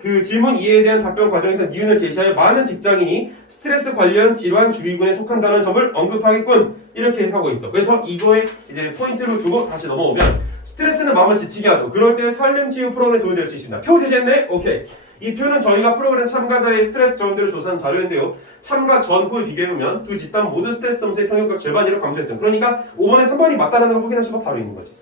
그 질문 2에 대한 답변 과정에서 니은을 제시하여 많은 직장인이 스트레스 관련 질환 주의군에 속한다는 점을 언급하겠군 이렇게 하고 있어. 그래서 이거에 이제 포인트를 두고 다시 넘어오면 스트레스는 마음을 지치게 하죠. 그럴 때 산림 치유 프로그램에 도움이 될 수 있습니다. 표 제시했네? 오케이. 이 표는 저희가 프로그램 참가자의 스트레스 저항들을 조사한 자료인데요. 참가 전후에 비교해보면 두 집단 모두 스트레스 점수의 평균값 절반 이상 감소했어요. 그러니까 5번에 3번이 맞다는 걸 확인할 수가 바로 있는 거지.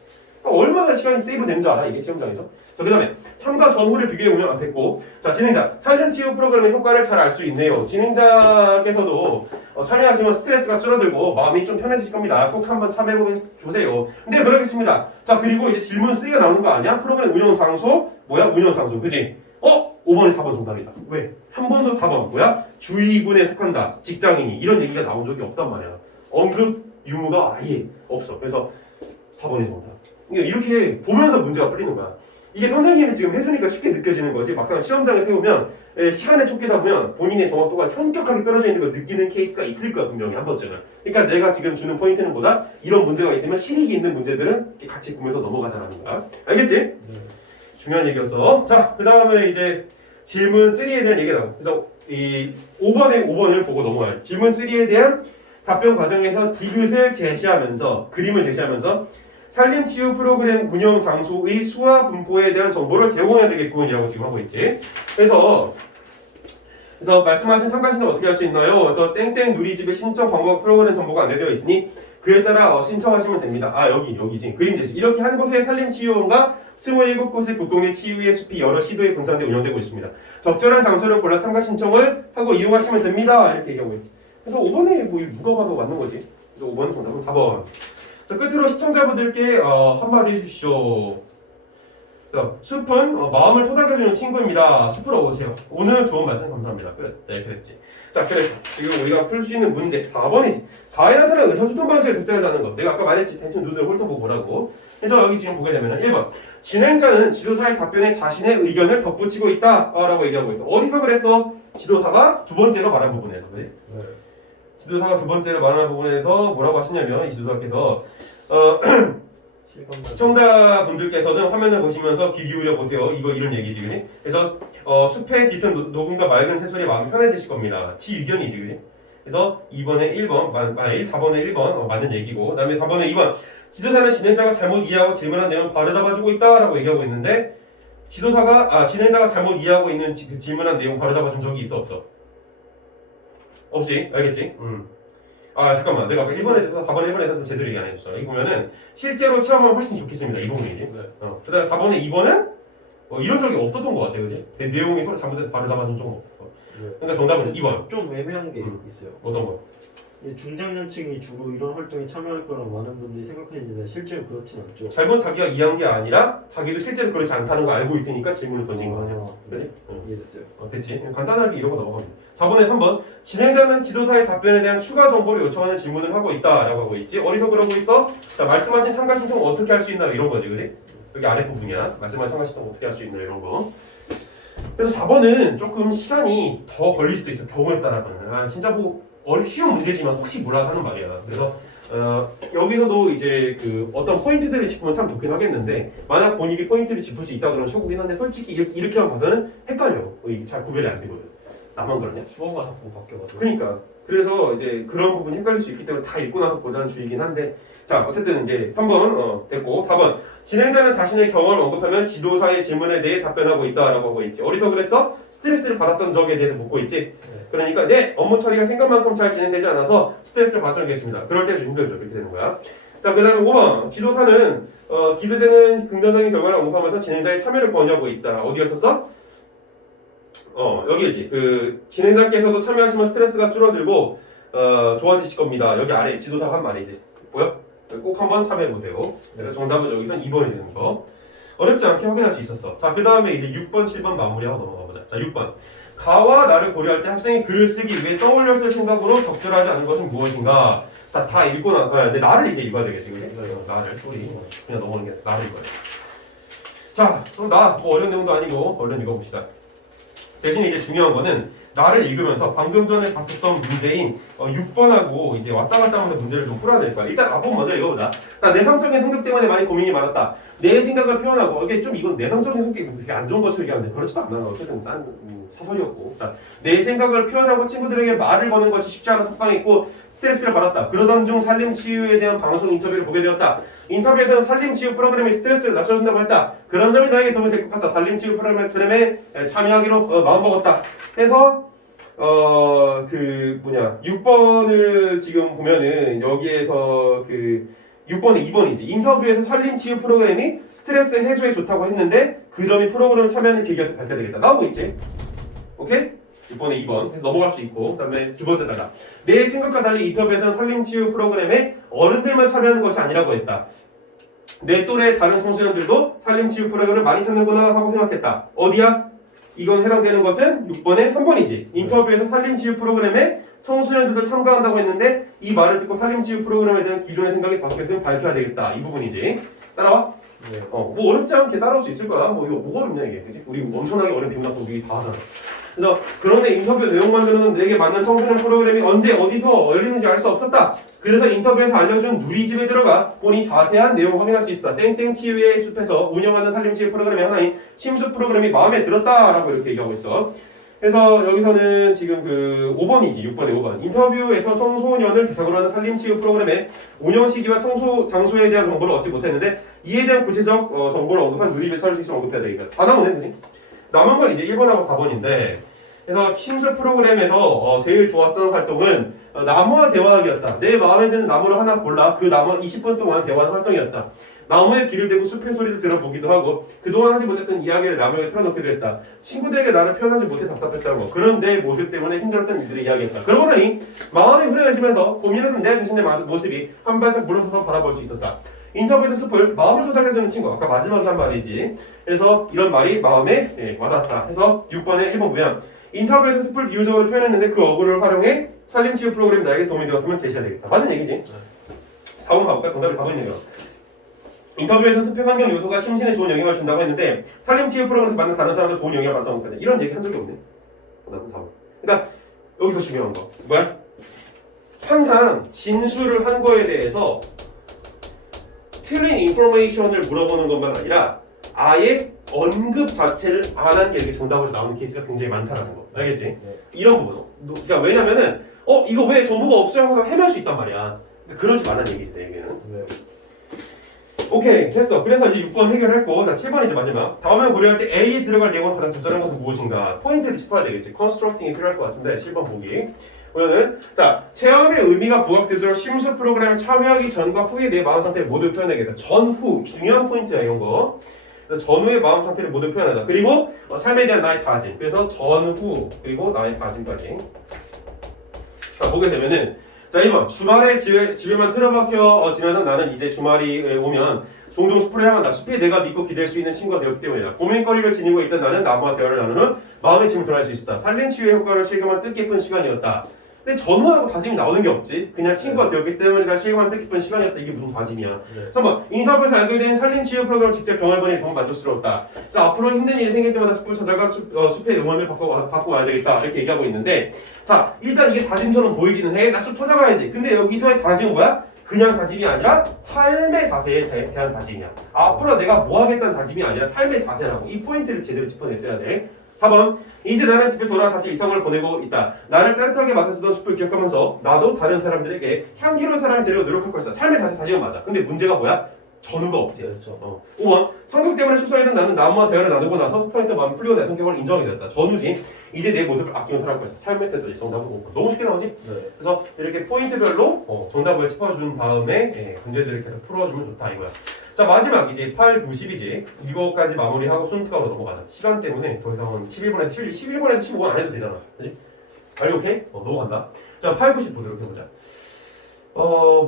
그러니까 얼마나 시간이 세이브 되는 줄 알아 이게 시험장에서. 자, 그 다음에 참가 전후를 비교해보면 안 됐고, 자 진행자 살림 치유 프로그램의 효과를 잘 알 수 있네요. 진행자께서도 설명하시면 스트레스가 줄어들고 마음이 좀 편해지실 겁니다. 꼭 한번 참여해보세요. 근데 그러겠습니다. 자 그리고 이제 질문 3가 나오는 거 아니야? 프로그램 운영 장소 뭐야? 운영 장소 그지? 5번이 4번 정답이다. 왜? 한 번도 4번 뭐야? 주의군에 속한다. 직장인이 이런 얘기가 나온 적이 없단 말이야. 언급 유무가 아예 없어. 그래서 4번이 정답. 이렇게 보면서 문제가 풀리는 거야. 이게 선생님이 지금 해주니까 쉽게 느껴지는 거지. 막상 시험장에 세우면 시간에 쫓기다 보면 본인의 정확도가 현격하게 떨어져 있는 걸 느끼는 케이스가 있을 거야 분명히 한 번쯤은. 그러니까 내가 지금 주는 포인트는 보다 이런 문제가 있으면 실익이 있는 문제들은 같이 보면서 넘어가자라는 거야. 알겠지? 중요한 얘기였어. 자, 그 다음에 이제 질문 3에 대한 얘기가 나와. 그래서 이 5번을 보고 넘어가요. 질문 3에 대한 답변 과정에서 디귿을 제시하면서 그림을 제시하면서 산림치유 프로그램 운영 장소의 수와 분포에 대한 정보를 제공해야 되겠군이라고 지금 하고 있지. 그래서 말씀하신 참가 신청 어떻게 할 수 있나요? 그래서 땡땡 누리집의 신청 방법 프로그램 정보가 안내되어 있으니 그에 따라 신청하시면 됩니다. 여기지. 그림 제시. 이렇게 한 곳의 산림치유원과 27곳의 국공의 치유의 숲이 여러 시도에 분산되어 운영되고 있습니다. 적절한 장소를 골라 참가 신청을 하고 이용하시면 됩니다. 이렇게 얘기하고 있지. 그래서 5번에 뭐 누가 봐도 맞는 거지. 그래서 5번 정답은 4번. 자, 끝으로 시청자분들께 한마디 해주시죠. 자, 숲은 마음을 토닥여주는 친구입니다. 숲으로 오세요. 오늘 좋은 말씀 감사합니다. 네, 그랬지. 자, 그래서 지금 우리가 풀 수 있는 문제 4번이지. 가에 나타난 의사소통 방식을 적절하지 않은 것. 내가 아까 말했지. 대충 눈을 훑어보고 보라고. 그래서 여기 지금 보게 되면 1번. 진행자는 지도사의 답변에 자신의 의견을 덧붙이고 있다. 라고 얘기하고 있어. 어디서 그랬어? 지도사가 두 번째로 말한 부분에서. 그래? 네. 지도사가 두 번째로 말하는 부분에서 뭐라고 하시냐면 이 지도사께서 시청자분들께서는 화면을 보시면서 귀 기울여 보세요. 이런 얘기지, 그지? 그래서 숲에 짙은 녹음과 맑은 새소리에 마음이 편해지실 겁니다. 지 의견이지, 그지? 그래서 2번에 1번, 4번에 1번 맞는 얘기고, 그다음에 4번에 2번 지도사는 진행자가 잘못 이해하고 질문한 내용을 바로 잡아주고 있다라고 얘기하고 있는데 진행자가 잘못 이해하고 있는 그 질문한 내용 바로 잡아준 적이 있어 없어? 없지, 알겠지? 잠깐만, 내가 1번에서 4번에 1번에서 좀 제대로 얘기 안 해줬어. 여기 보면은 실제로 체험하면 훨씬 좋겠습니다. 이 부분이지. 네. 그다음에 4번에 2번은 이런 적이 없었던 것 같아, 그지? 내용이 서로 잘못돼서 바로 잡아준 적은 없었어. 네. 그러니까 정답은 2번. 좀 애매한 게 있어요. 어떤 거? 중장년층이 주로 이런 활동에 참여할 거라고 많은 분들이 생각하는데 실제로 그렇진 않죠. 잘못 자기가 이해한 게 아니라 자기도 실제로 그렇지 않다는 걸 알고 있으니까 질문을 던진 거 같아. 그지? 이해됐어요. 됐지? 간단하게 이런 거 넘어갑니다. 4번에 3번. 진행자는 지도사의 답변에 대한 추가 정보를 요청하는 질문을 하고 있다라고 하고 있지. 어디서 그러고 있어? 자, 말씀하신 참가 신청 어떻게 할 수 있나 이런 거지, 그지? 여기 아랫부분이야. 말씀하신 참가 신청 어떻게 할 수 있나 이런 거. 그래서 4번은 조금 시간이 더 걸릴 수도 있어. 경우에 따라서는. 진짜 뭐 쉬운 문제지만 혹시 몰라서 하는 말이야. 그래서 여기서도 이제 그 어떤 포인트들을 짚으면 참 좋긴 하겠는데 만약 본인이 포인트를 짚을 수 있다 그러면 최고긴 한데 솔직히 이렇게만 봐서는 헷갈려. 잘 구별이 안 되거든. 나만 그러냐? 주어가 자꾸 바뀌어가지고. 그러니까 그래서 이제 그런 부분이 헷갈릴 수 있기 때문에 다 읽고 나서 보자는 주의긴 한데 자 어쨌든 이제 3번 됐고 4번 진행자는 자신의 경험을 언급하면 지도사의 질문에 대해 답변하고 있다라고 하고 있지. 어디서 그랬어? 스트레스를 받았던 적에 대해서 묻고 있지. 그러니까 업무 처리가 생각만큼 잘 진행되지 않아서 스트레스를 받은 적이 있습니다. 그럴 때 좀 힘들죠. 이렇게 되는 거야. 자, 그 다음에 5번. 지도사는 기대되는 긍정적인 결과를 언급하면서 진행자의 참여를 권유하고 있다. 어디 갔었어? 여기지. 그 진행자께서도 참여하시면 스트레스가 줄어들고 좋아지실 겁니다. 여기 아래 지도사가 한 말이지. 보여? 꼭 한번 참여해보세요. 그래서 정답은 여기선 2번이 되는 거. 어렵지 않게 확인할 수 있었어. 자, 그 다음에 이제 6번, 7번 마무리하고 넘어가보자. 자, 6번. 가와 나를 고려할 때 학생이 글을 쓰기 위해 떠올렸을 생각으로 적절하지 않은 것은 무엇인가? 다 읽고 근데 나를 이제 읽어야 되겠지, 그지? 나를, 소리. 그냥 넘어가는 게 나를 읽어야 돼. 자, 그럼 뭐 어려운 내용도 아니고 얼른 읽어봅시다. 대신에 이제 중요한 거는 나를 읽으면서 방금 전에 봤었던 문제인 6번하고 이제 왔다 갔다 하는 문제를 좀 풀어야 될 거야. 일단 앞부분 먼저 읽어보자. 내성적인 성격 때문에 많이 고민이 많았다. 내 생각을 표현하고 이게 좀 이건 내성적인 성격이 되게 안 좋은 것으로 얘기하는데 그렇지도 않아. 어쨌든 난 사설이었고. 자, 내 생각을 표현하고 친구들에게 말을 거는 것이 쉽지 않아 속상했고 스트레스를 받았다. 그러던 중 산림치유에 대한 방송 인터뷰를 보게 되었다. 인터뷰에서는 산림치유 프로그램이 스트레스를 낮춰준다고 했다. 그런 점이 나에게 도움이 될 것 같다. 산림치유 프로그램에 참여하기로 마음먹었다. 해서 6번을 지금 보면은 여기에서 6번에 2번이지. 인터뷰에서 산림치유 프로그램이 스트레스 해소에 좋다고 했는데 그 점이 프로그램을 참여하는 계기여서 밝혀야 되겠다. 나오고 있지? 오케이? 6번에 2번. 그래서 넘어갈 수 있고. 그 다음에 두 번째다가 내 생각과 달리 인터뷰에서는 산림치유 프로그램에 어른들만 참여하는 것이 아니라고 했다. 내 또래 다른 청소년들도 산림치유 프로그램을 많이 찾는구나 하고 생각했다. 어디야? 이건 해당되는 것은 6번에 3번이지. 인터뷰에서 산림치유 프로그램에 청소년들도 참가한다고 했는데 이 말을 듣고 산림치유 프로그램에 대한 기존의 생각이 바뀌었으면 밝혀야 되겠다. 이 부분이지. 따라와? 네. 뭐 어렵지 않게 따라올 수 있을 거야. 뭐 이거 뭐가 어렵냐 이게. 그치? 우리 엄청나게 어려운 비문학 공부 다 하잖아. 그래서 그런데 인터뷰 내용만으로는 내게 맞는 청소년 프로그램이 언제 어디서 열리는지 알 수 없었다. 그래서 인터뷰에서 알려준 누리집에 들어가 보니 자세한 내용을 확인할 수 있었다. 땡땡 치유의 숲에서 운영하는 산림치유 프로그램의 하나인 심숲 프로그램이 마음에 들었다라고 이렇게 얘기하고 있어. 그래서 여기서는 지금 그 5번이지. 6번에 5번. 인터뷰에서 청소년을 대상으로 하는 산림치유 프로그램의 운영 시기와 청소 장소에 대한 정보를 얻지 못했는데 이에 대한 구체적 정보를 언급한 누리집의 사례를 언급해야 되니까 다 나오네, 그지? 남은 건 이제 1번하고 4번인데 그래서 심술 프로그램에서 제일 좋았던 활동은 나무와 대화하기였다. 내 마음에 드는 나무를 하나 골라 그 나무와 20분 동안 대화하는 활동이었다. 나무에 귀를 대고 숲의 소리를 들어보기도 하고 그동안 하지 못했던 이야기를 나무에 틀어놓기도 했다. 친구들에게 나를 표현하지 못해 답답했다고. 그런 내 모습 때문에 힘들었던 일들을 이야기했다. 그러고 나니 마음이 후련해지면서 고민하는 내 자신의 모습이 한 발짝 물러서서 바라볼 수 있었다. 인터뷰에서 숲을 마음을 도달해주는 친구. 아까 마지막에 한 말이지. 그래서 이런 말이 마음에 와닿았다. 해서 6번에 1번 보면 인터뷰에서 숲을 비유적으로 표현했는데 그 어구를 활용해 산림치유 프로그램이 나에게 도움이 되었으면 제시해야 되겠다. 맞는 얘기지? 4번 가볼까? 정답이 4번이네요. 인터뷰에서 숲의 환경 요소가 심신에 좋은 영향을 준다고 했는데 산림치유 프로그램에서 만난 다른 사람도 좋은 영향을 받았다고 못하네. 이런 얘기 한 적이 없네. 그다음 4번. 그러니까 여기서 중요한 거 뭐야? 항상 진술을 한 거에 대해서 틀린 인포메이션을 물어보는 것만 아니라 아예 언급 자체를 안 한 게 이렇게 정답으로 나오는 케이스가 굉장히 많다는 거. 알겠지? 네. 이런 부분. 그러니까 왜냐면은 이거 왜 정보가 없어요? 하고 헤맬 수 있단 말이야. 근데 그러지 말라는 얘기지, 내 얘기는. 네. 오케이, 됐어. 그래서 이제 6번 해결했고, 자 7번 이제 마지막. 다음에 고려할 때 A에 들어갈 내용은 가장 적절한 것은 무엇인가? 포인트를 짚어야 되겠지. 컨스트럭팅이 필요할 것 같은데 7번 보기. 보면은 자 체험의 의미가 부각되도록 심술 프로그램에 참여하기 전과 후에 내 마음 상태를 모두 표현하겠다. 전후 중요한 포인트야 이런 거. 전후의 마음 상태를 모두 표현하자. 그리고 삶에 대한 나의 다짐. 그래서 전후 그리고 나의 다짐까지. 자 보게 되면은 자 2번 주말에 집에만 틀어박혀 지내는 나는 이제 주말이 오면 종종 숲을 향한다. 숲이 내가 믿고 기댈 수 있는 친구가 되었기 때문이다. 고민거리를 지니고 있던 나는 나무와 대화를 나누는 후 마음의 짐을 덜어낼 수 있었다. 산림치유의 효과를 실감한 뜻깊은 시간이었다. 근데 전후하고 다짐이 나오는 게 없지. 그냥 친구가 되었기 때문이다. 실감한 뜻깊은 시간이었다. 이게 무슨 다짐이야. 네. 3번 인터뷰에서 알게 된 산림치유 프로그램을 직접 경험해보니 정말 만족스러웠다. 자 앞으로 힘든 일이 생길 때마다 숲을 찾아가 숲의 응원을 받고 와야 되겠다. 이렇게 얘기하고 있는데 자 일단 이게 다짐처럼 보이기는 해. 나 숲 찾아가야지. 근데 여기서의 다짐은 뭐야? 그냥 다짐이 아니라 삶의 자세에 대한 다짐이야. 앞으로 내가 뭐 하겠다는 다짐이 아니라 삶의 자세라고. 이 포인트를 제대로 짚어냈어야 돼. 4번 이제 나는 집에 돌아와 다시 이성을 보내고 있다. 나를 따뜻하게 맡아주던 숲을 기억하면서 나도 다른 사람들에게 향기로운 사람이 되려고 노력할 것이다. 삶의 자세 다짐은 맞아. 근데 문제가 뭐야? 전후가 없지. 그렇죠. 5번 성격 때문에 출소했던 나는 나무와 대화를 나누고 나서 속상했던 마음이 풀리고 내 성격을 인정하게 됐다. 전후지. 이제 내 모습을 아끼는 살아갈 것이다. 삶의 태도지. 정답은 5번. 너무 쉽게 나오지? 네. 그래서 이렇게 포인트별로 정답을 짚어준 다음에 문제들을 계속 풀어주면 좋다 이거야. 자 마지막 이제 8, 9, 10이지. 이거까지 마무리하고 순특강으로 넘어가자. 시간 때문에 더 이상은 11번에서 15번 안 해도 되잖아. 그지? 알고 오케이? 넘어간다. 자 8, 9, 10 보도록 해보자.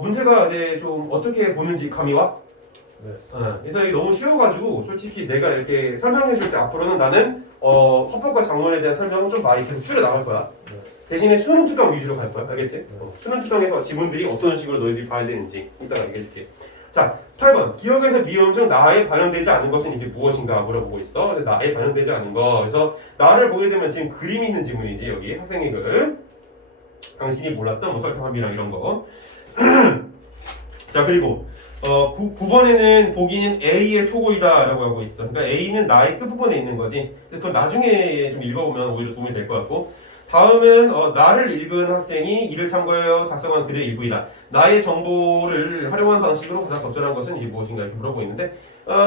문제가 이제 좀 어떻게 보는지 감이 와? 네. 그래서 이게 너무 쉬워가지고 솔직히 내가 이렇게 설명해줄 때 앞으로는 나는 헌법과 장문에 대한 설명은 좀 많이 계속 줄여 나갈 거야. 네. 대신에 수능 특강 위주로 갈 거야. 알겠지? 수능 특강에서 지문들이 어떤 식으로 너희들이 봐야 되는지 이따가 얘기해줄게. 자, 8번. 기억에서 미움 중 나에 반영되지 않은 것은 이제 무엇인가 물어보고 있어. 근데 나에 반영되지 않은 거. 그래서 나를 보게 되면 지금 그림이 있는 지문이지. 여기 학생의 글. 당신이 몰랐던 뭐 설탕함이랑 이런 거. 자, 그리고 9번에는 보기는 A의 초고이다 라고 하고 있어. 그러니까 A는 나의 끝부분에 있는 거지. 그건 나중에 좀 읽어보면 오히려 도움이 될 것 같고. 다음은 나를 읽은 학생이 이를 참고하여 작성한 글의 일부이다. 나의 정보를 활용한 방식으로 가장 적절한 것은 이게 무엇인가 이렇게 물어보고 있는데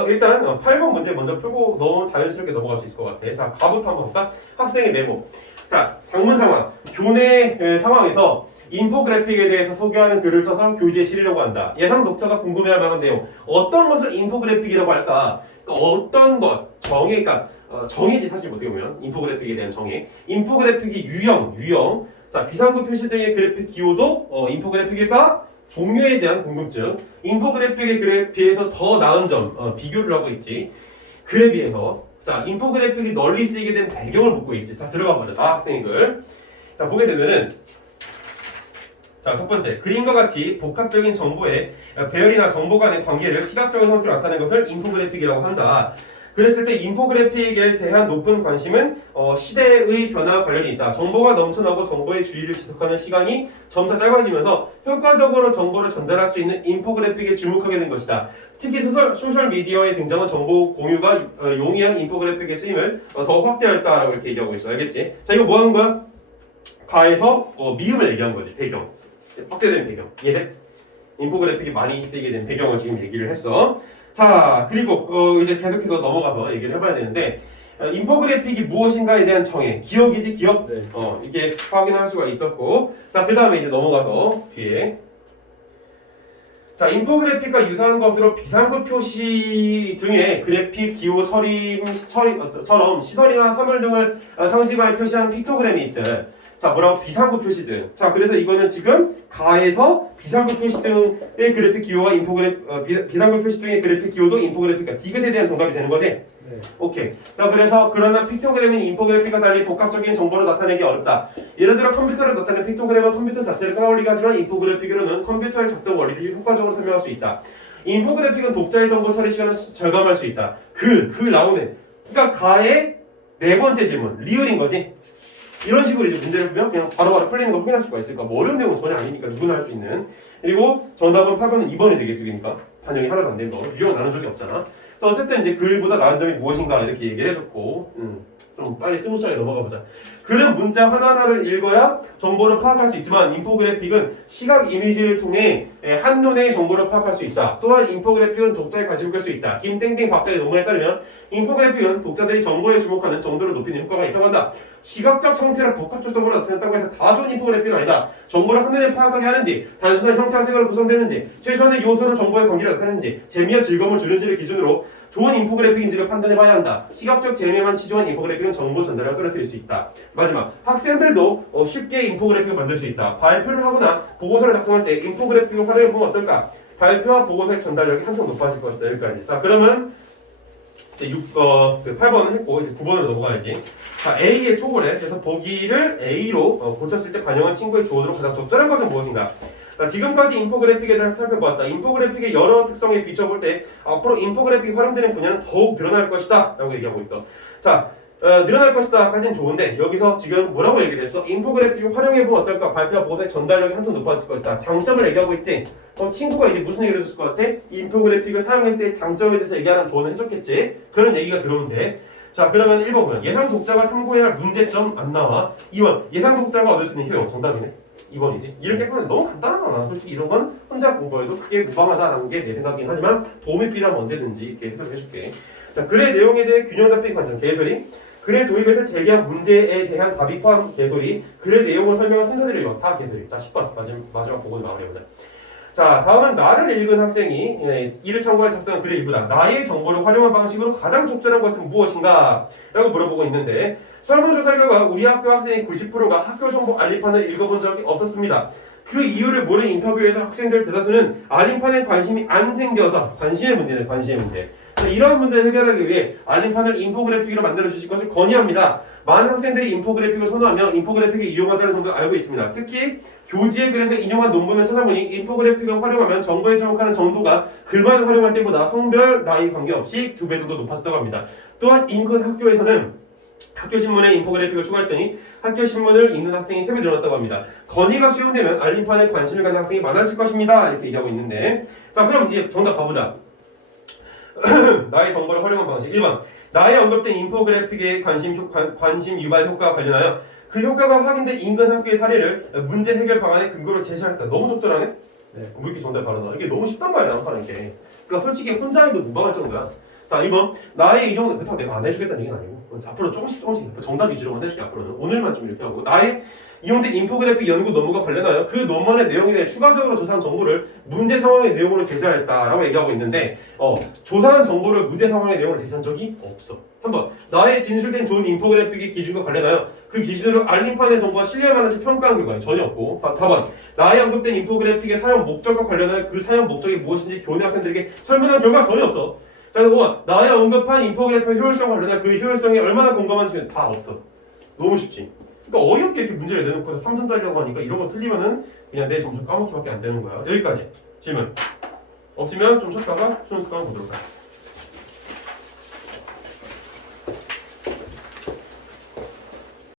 일단 8번 문제 먼저 풀고 너무 자연스럽게 넘어갈 수 있을 것 같아. 자, 가부터 한번 볼까? 학생의 메모. 자, 장문 상황. 교내 상황에서 인포그래픽에 대해서 소개하는 글을 써서 교재에 실으려고 한다. 예상 독자가 궁금해할 만한 내용. 어떤 것을 인포그래픽이라고 할까? 그러니까 어떤 것, 정의, 그러니까 정의지 사실 어떻게 보면 인포그래픽에 대한 정의. 인포그래픽이 유형. 자, 비상구 표시 등의 그래픽 기호도 인포그래픽일까? 종류에 대한 궁금증. 인포그래픽의 글에 비해서 더 나은 점, 비교를 하고 있지. 글에 비해서. 자, 인포그래픽이 널리 쓰이게 된 배경을 묻고 있지. 자, 들어가 보자. 학생의 글. 자, 보게 되면은 자, 첫 번째. 그림과 같이 복합적인 정보의 배열이나 정보 간의 관계를 시각적인 형태로 나타내는 것을 인포그래픽이라고 한다. 그랬을 때 인포그래픽에 대한 높은 관심은 시대의 변화와 관련이 있다. 정보가 넘쳐나고 정보의 주의를 지속하는 시간이 점차 짧아지면서 효과적으로 정보를 전달할 수 있는 인포그래픽에 주목하게 된 것이다. 특히 소셜미디어의 등장은 정보 공유가 용이한 인포그래픽의 쓰임을 더 확대하였다라고 이렇게 얘기하고 있어. 알겠지? 자, 이거 뭐 하는 거야? 가에서 미음을 얘기한 거지. 배경. 확대된 배경. 이해돼? 인포그래픽이 많이 쓰이게 된 배경을 지금 얘기를 했어. 자, 그리고 이제 계속해서 넘어가서 얘기를 해봐야 되는데 인포그래픽이 무엇인가에 대한 정의. 기억이지, 기억. 네. 이렇게 확인할 수가 있었고, 자, 그 다음에 이제 넘어가서 뒤에. 자, 인포그래픽과 유사한 것으로 비상구 표시 등의 그래픽 기호 처럼 시설이나 사물 등을 상징하여 표시하는 픽토그램이 있대. 자, 뭐라고? 비상구 표시 등. 자, 그래서 이거는 지금 가에서 비상구 표시 등의 그래픽 기호와 비상구 표시 등의 그래픽 기호도 인포그래픽과 디귿에 대한 정답이 되는 거지? 네. 오케이. 자, 그래서 그러나 픽토그램은 인포그래픽과 달리 복합적인 정보를 나타내기 어렵다. 예를 들어 컴퓨터를 나타내는 픽토그램은 컴퓨터 자체를 끌어올리게 하지만 인포그래픽으로는 컴퓨터의 작동 원리를 효과적으로 설명할 수 있다. 인포그래픽은 독자의 정보 처리 시간을 절감할 수 있다. 글 나오네. 그러니까 가의 네 번째 질문, 리을인 거지. 이런 식으로 이제 문제를 보면 그냥 바로바로 풀리는 걸 확인할 수가 있으니까 뭐 어려운 내용은 전혀 아니니까 누구나 할 수 있는. 그리고 정답은 8번은 2번이 되겠지. 그러니까 반영이 하나도 안 된 거. 유형 나눈 적이 없잖아. 그래서 어쨌든 이제 글보다 나은 점이 무엇인가 이렇게 얘기를 해줬고, 좀 빨리 스무스하게 넘어가 보자. 글은 문자 하나하나를 읽어야 정보를 파악할 수 있지만 인포그래픽은 시각 이미지를 통해 한눈에 정보를 파악할 수 있다. 또한 인포그래픽은 독자의 관심을 끌 수 있다. 김땡땡 박사의 논문에 따르면 인포그래픽은 독자들이 정보에 주목하는 정도를 높이는 효과가 있다고 한다. 시각적 형태를 복합적 정보로 나타냈다고 해서 다 좋은 인포그래픽은 아니다. 정보를 한눈에 파악하게 하는지, 단순한 형태화색으로 구성되는지, 최소한의 요소로 정보의 관계를 나타내는지, 재미와 즐거움을 주는지를 기준으로 좋은 인포그래픽인지를 판단해봐야 한다. 시각적 재미만 치중한 인포그래픽은 정보 전달을 떨어뜨릴 수 있다. 마지막, 학생들도 쉽게 인포그래픽을 만들 수 있다. 발표를 하거나 보고서를 작성할 때 인포그래픽을 활용해보면 어떨까? 발표와 보고서의 전달력이 한층 높아질 것이다. 여기까지. 자, 그러면 이제 8번은 했고 이제 9번으로 넘어가야지. 자, A의 초고래. 그래서 보기를 A로 고쳤을 때 반영한 친구의 조언으로 가장 적절한 것은 무엇인가? 자, 지금까지 인포그래픽에 대해서 살펴보았다. 인포그래픽의 여러 특성에 비춰볼 때 앞으로 인포그래픽이 활용되는 분야는 더욱 늘어날 것이다 라고 얘기하고 있어. 자, 늘어날 것이다 까지는 좋은데 여기서 지금 뭐라고 얘기를 했어? 인포그래픽을 활용해보면 어떨까? 발표와 보고서의 전달력이 한층 높아질 것이다. 장점을 얘기하고 있지? 그럼 친구가 이제 무슨 얘기를 해줬을 것 같아? 인포그래픽을 사용했을 때 장점에 대해서 얘기하는 조언을 해줬겠지? 그런 얘기가 들어오는데, 자, 그러면 1번 보면 예상 독자가 탐구해야 할 문제점 안 나와. 2번 예상 독자가 얻을 수 있는 효용. 정답이네. 2번이지. 이렇게 하면 너무 간단하잖아. 솔직히 이런 건 혼자 공부해도 크게 무방하다라는 게 내 생각이긴 하지만 도움이 필요하면 언제든지 이렇게 해석해줄게. 자, 글의 내용에 대해 균형 잡힌 관점, 개소리. 글의 도입에서 제기한 문제에 대한 답이 포함 개소리. 글의 내용을 설명한 순서대로 이거 다 개소리. 자, 10번 마지막 보고 마무리해보자. 자, 다음은 나를 읽은 학생이 이를 참고해 작성한 글의 일부다. 나의 정보를 활용한 방식으로 가장 적절한 것은 무엇인가? 라고 물어보고 있는데, 설문조사 결과 우리 학교 학생의 90%가 학교 정보 알림판을 읽어본 적이 없었습니다. 그 이유를 모른 인터뷰에서 학생들 대다수는 알림판에 관심이 안 생겨서, 관심의 문제네, 관심의 문제. 이러한 문제를 해결하기 위해 알림판을 인포그래픽으로 만들어 주실 것을 건의합니다. 많은 학생들이 인포그래픽을 선호하며 인포그래픽이 유용하다는 점도 알고 있습니다. 특히 교지에 글에서 인용한 논문을 찾아보니 인포그래픽을 활용하면 정보에 주목하는 정도가 글만 활용할 때보다 성별, 나이 관계없이 2배 정도 높아졌다고 합니다. 또한 인근 학교에서는 학교 신문에 인포그래픽을 추가했더니 학교 신문을 읽는 학생이 3배 늘어났다고 합니다. 건의가 수용되면 알림판에 관심을 갖는 학생이 많아질 것입니다. 이렇게 얘기하고 있는데, 자, 그럼 이제 정답 가보자. 나의 정보를 활용한 방식. 1번. 나의 언급된 인포그래픽의 관심 유발 효과와 관련하여 그 효과가 확인된 인근 학교의 사례를 문제 해결 방안의 근거로 제시하였다. 너무 적절하네? 네. 왜 이렇게 정답이 바로 나와? 이게 너무 쉽단 말이야, 하는 게. 그러니까 솔직히 혼자 해도 무방할 정도야. 자, 2번. 나의 이용은 그렇다고 내가 안 해주겠다는 얘기는 아니고 앞으로 조금씩 정답 위주로만 해줄게. 앞으로는 오늘만 좀 이렇게 하고 나의 이용된 인포그래픽 연구 논문과 관련하여 그 논문의 내용에 대해 추가적으로 조사한 정보를 문제 상황의 내용으로 제시하였다라고 얘기하고 있는데 조사한 정보를 문제 상황의 내용으로 제시한 적이 없어. 3번 나의 진술된 좋은 인포그래픽의 기준과 관련하여 그 기준으로 알림판의 정보가 신뢰할 만한지 평가한 결과는 전혀 없고 4번 나의 언급된 인포그래픽의 사용 목적과 관련하여 그 사용 목적이 무엇인지 교내 학생들에게 설명한 결과가 전혀 없어. 그래서 5번 나의 언급한 인포그래픽의 효율성과 관련하여 그 효율성에 얼마나 공감한지 다 없어. 너무 쉽지. 그러니까 어이없게 이렇게 문제를 내놓고 3점짜리라고 하니까 이런 거 틀리면은 그냥 내 점수 까먹기밖에 안 되는 거야. 여기까지 질문 없으면 좀 쉬었다가 수능 특강 보도록 할게.